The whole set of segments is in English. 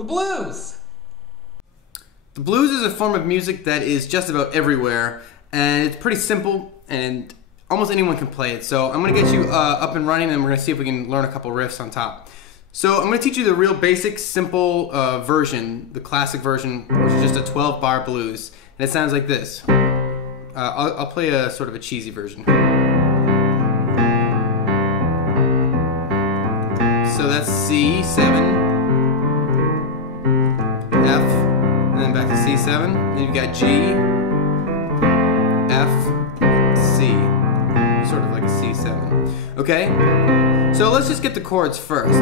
The blues! The blues is a form of music that is just about everywhere, and it's pretty simple, and almost anyone can play it. So I'm going to get you up and running, and we're going to see if we can learn a couple riffs on top. So I'm going to teach you the real basic, simple version, the classic version, which is just a 12-bar blues, and it sounds like this. I'll play a sort of a cheesy version. So that's C, 7, F, and then back to C7. Then you've got G, F, C. Sort of like a C7. Okay? So let's just get the chords first.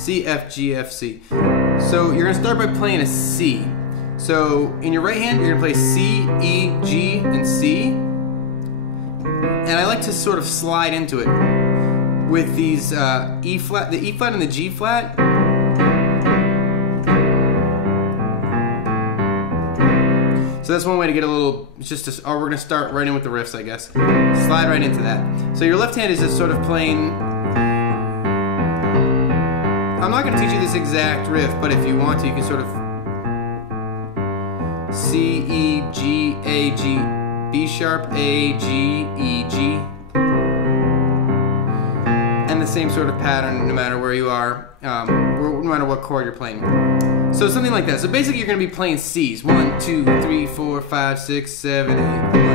C, F, G, F, C. So you're going to start by playing a C. So in your right hand, you're going to play C, E, G, and C. And I like to sort of slide into it with these E flat, the E flat and the G flat. So that's one way to get a little, it's just, we're going to start right in with the riffs, I guess. Slide right into that. So your left hand is just sort of playing, I'm not going to teach you this exact riff, but if you want to, you can sort of C, E, G, A, G, B sharp, A, G, E, G. And the same sort of pattern no matter where you are, no matter what chord you're playing. So something like that. So basically you're going to be playing C's. 1, 2, 3, 4, 5, 6, 7, 8.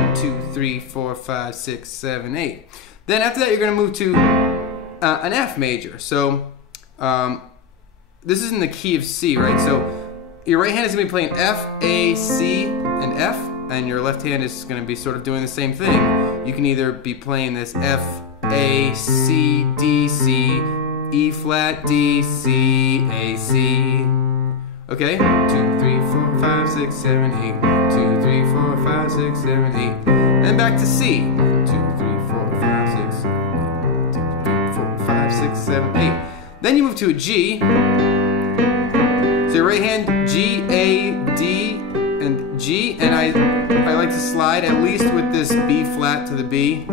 1, 2, 3, 4, 5, 6, 7, 8. Then after that you're going to move to an F major. So this is in the key of C, right? So your right hand is going to be playing F, A, C, and F. And your left hand is going to be sort of doing the same thing. You can either be playing this F, A, C, D, C, E flat, D, C, A, C. Okay? 2, 3, 4, 5, 6, 7, 8. 1, 2, 3, 4, 5, 6, 7, 8. And back to C. 1, 2, 3, 4, 5, 6, 7, 8. 1, 2, 3, 4, 5, 6, 7, 8. Then you move to a G. So your right hand, G, A, D, and G. And I like to slide at least with this B flat to the B.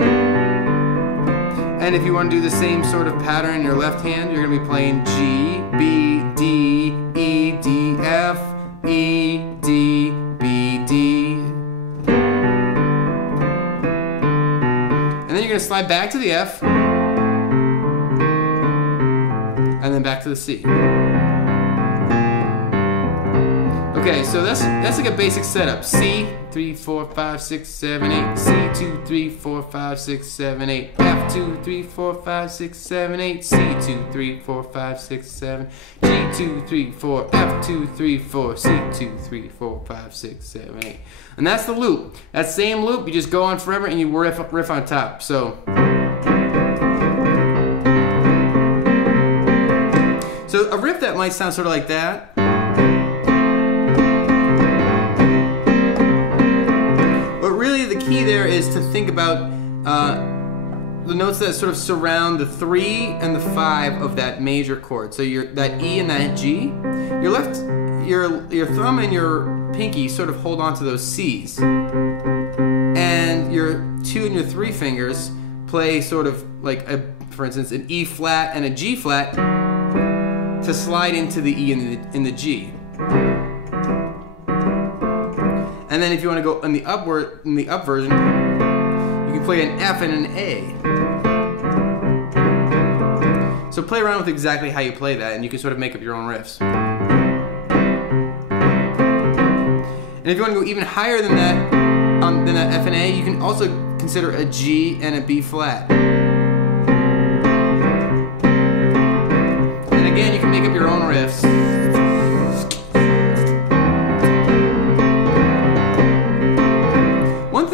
And if you want to do the same sort of pattern in your left hand, you're going to be playing G, B, D, E, D, F, E, D, B, D. And then you're going to slide back to the F, and then back to the C. Okay, so that's like a basic setup. C, 3, 4, 5, 6, 7, 8. C, 2, 3, 4, 5, 6, 7, 8. F, 2, 3, 4, 5, 6, 7, 8. C, 2, 3, 4, 5, 6, 7. G, 2, 3, 4. F, 2, 3, 4. C, 2, 3, 4, 5, 6, 7, 8. And that's the loop. That same loop, you just go on forever and you riff on top. So a riff that might sound sort of like that. The key there is to think about the notes that sort of surround the 3 and the 5 of that major chord. So that E and that G, your thumb and your pinky sort of hold on to those C's, and your 2 and your 3 fingers play sort of like for instance, an E flat and a G flat to slide into the E and the G. And then if you want to go in the up version, you can play an F and an A. So play around with exactly how you play that, and you can sort of make up your own riffs. And if you want to go even higher than that F and A, you can also consider a G and a B flat. And again, you can make up your own riffs.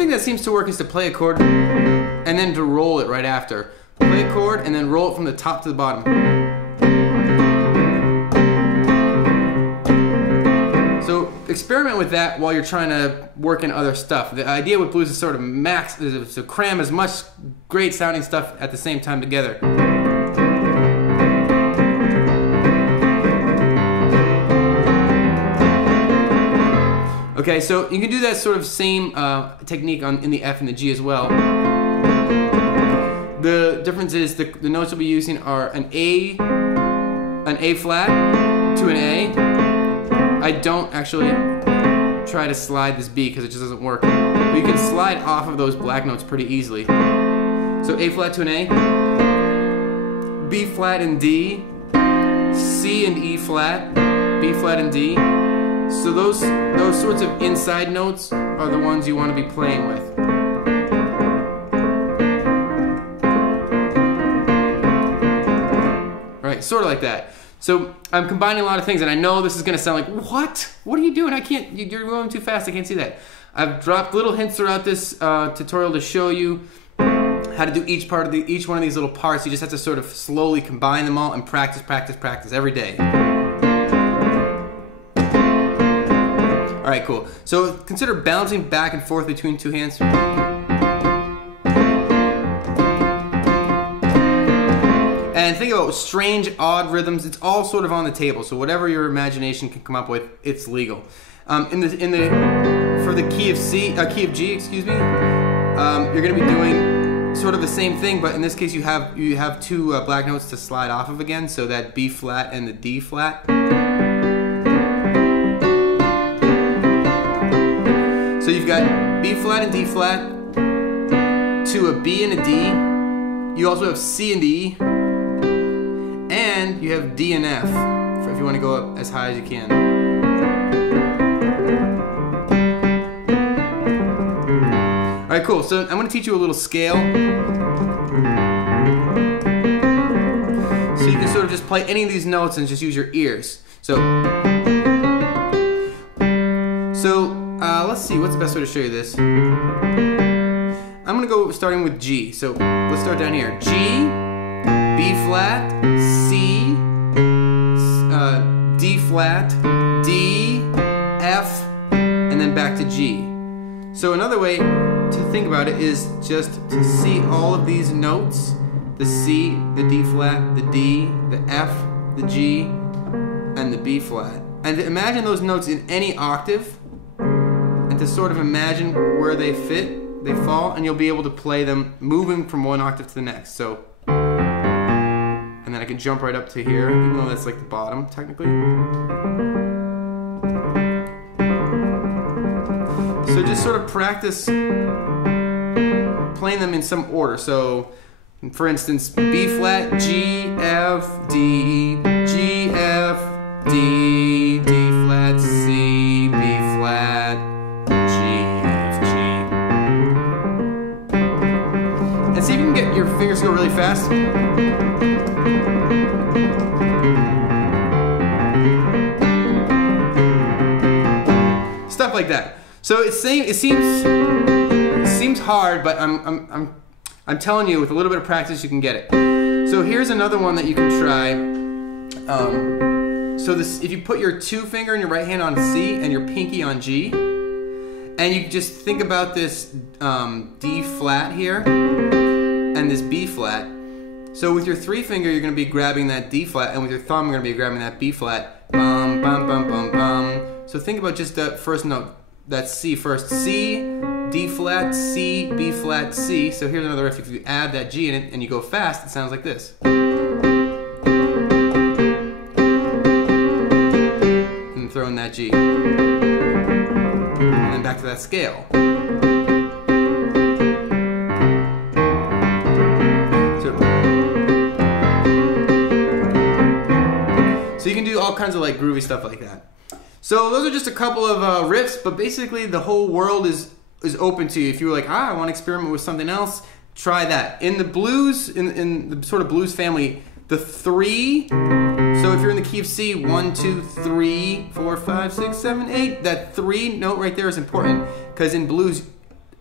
That seems to work is to play a chord and then to roll it right after. Play a chord and then roll it from the top to the bottom. So experiment with that while you're trying to work in other stuff. The idea with blues is sort of to cram as much great sounding stuff at the same time together. Okay, so you can do that sort of same technique in the F and the G as well. The difference is the notes we'll be using are an A, an A flat to an A. I don't actually try to slide this B because it just doesn't work. But you can slide off of those black notes pretty easily. So A flat to an A, B flat and D, C and E flat, B flat and D. So those sorts of inside notes are the ones you want to be playing with. Right, sort of like that. So I'm combining a lot of things, and I know this is going to sound like, what? What are you doing? I can't, you're going too fast, I can't see that. I've dropped little hints throughout this tutorial to show you how to do each one of these little parts. You just have to sort of slowly combine them all and practice, practice, practice every day. All right, cool. So consider bouncing back and forth between two hands. And think about strange, odd rhythms. It's all sort of on the table. So whatever your imagination can come up with, it's legal. For the key of G, excuse me, you're going to be doing sort of the same thing, but in this case you have two black notes to slide off of again. So that B flat and the D flat. So you've got B flat and D flat to a B and a D. You also have C and E. And you have D and F, if you want to go up as high as you can. Alright, cool. So I'm going to teach you a little scale. So you can sort of just play any of these notes and just use your ears. So let's see, what's the best way to show you this? I'm going to go starting with G. So let's start down here. G, B flat, C, D flat, D, F, and then back to G. So another way to think about it is just to see all of these notes, the C, the D flat, the D, the F, the G, and the B flat. And to imagine those notes in any octave, and to sort of imagine where they fit, they fall, and you'll be able to play them moving from one octave to the next. So, and then I can jump right up to here, even though that's like the bottom, technically. So just sort of practice playing them in some order. So, for instance, B flat, G, F, D, G, F, D, D flat, C, B flat, G, F, G. And see if you can get your fingers to go really fast. Stuff like that. So it seems hard, but I'm telling you, with a little bit of practice, you can get it. So here's another one that you can try. If you put your two finger in your right hand on C and your pinky on G, and you just think about this D flat here and this B flat. So with your three finger, you're going to be grabbing that D flat, and with your thumb, you're going to be grabbing that B flat. Bum, bum, bum, bum, bum. So think about just that first note. That's C first. C, D flat, C, B flat, C. So here's another riff. If you add that G in it and you go fast, it sounds like this. And throw in that G. And then back to that scale. So you can do all kinds of like groovy stuff like that. So those are just a couple of riffs, but basically the whole world is open to you. If you're like, I want to experiment with something else, try that. In the blues, in the sort of blues family, the three, so if you're in the key of C, 1, 2, 3, 4, 5, 6, 7, 8, that three note right there is important, because in blues,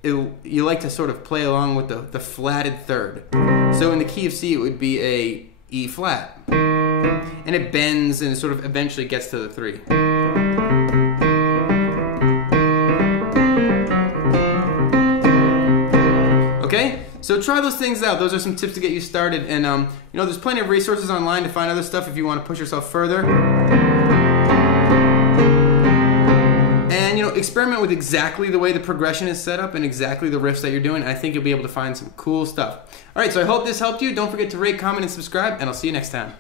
you like to sort of play along with the flatted third. So in the key of C, it would be a E flat. And it bends and it sort of eventually gets to the 3. Okay? So try those things out. Those are some tips to get you started. And you know, there's plenty of resources online to find other stuff if you want to push yourself further. And you know, experiment with exactly the way the progression is set up and exactly the riffs that you're doing. I think you'll be able to find some cool stuff. Alright, so I hope this helped you. Don't forget to rate, comment, and subscribe, and I'll see you next time.